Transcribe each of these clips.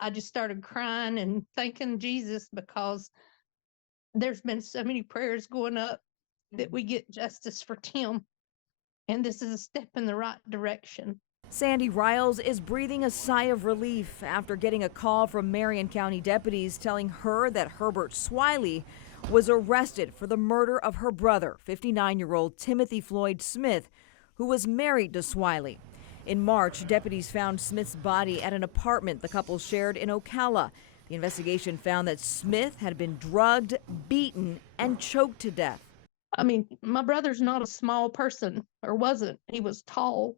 I just started crying and thanking Jesus because there's been so many prayers going up that we get justice for Tim. And this is a step in the right direction. Sandy Riles is breathing a sigh of relief after getting a call from Marion County deputies telling her that Herbert Swiley was arrested for the murder of her brother, 59-year-old Timothy Floyd Smith, who was married to Swiley. In March, deputies found Smith's body at an apartment the couple shared in Ocala. The investigation found that Smith had been drugged, beaten, and choked to death. I mean, my brother's not a small person, or wasn't. He was tall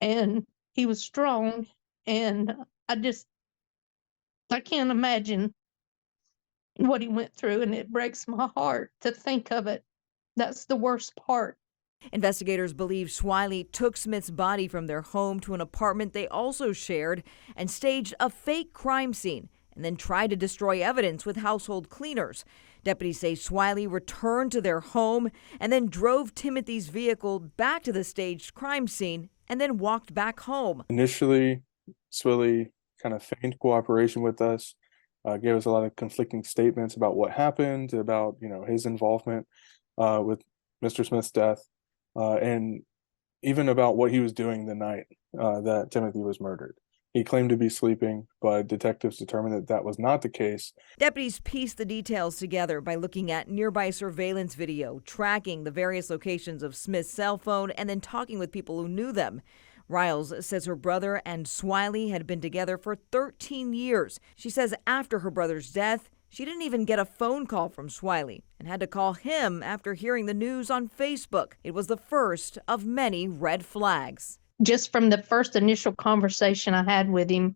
and he was strong. And I can't imagine what he went through, and it breaks my heart to think of it. That's the worst part. Investigators believe Swiley took Smith's body from their home to an apartment they also shared and staged a fake crime scene and then tried to destroy evidence with household cleaners. Deputies say Swiley returned to their home and then drove Timothy's vehicle back to the staged crime scene and then walked back home. Initially, Swiley kind of feigned cooperation with us, gave us a lot of conflicting statements about what happened, about his involvement with Mr. Smith's death, and even about what he was doing the night that Timothy was murdered. He claimed to be sleeping, but detectives determined that that was not the case. Deputies pieced the details together by looking at nearby surveillance video, tracking the various locations of Smith's cell phone, and then talking with people who knew them. Riles says her brother and Swiley had been together for 13 years. She says after her brother's death, she didn't even get a phone call from Swiley and had to call him after hearing the news on Facebook. It was the first of many red flags. Just from the first initial conversation I had with him,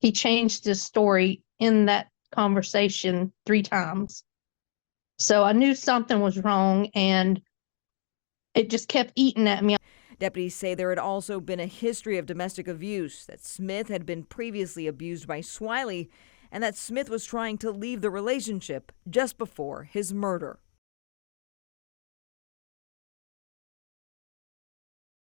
he changed his story in that conversation 3 times. So I knew something was wrong, and it just kept eating at me. Deputies say there had also been a history of domestic abuse, that Smith had been previously abused by Swiley, and that Smith was trying to leave the relationship just before his murder.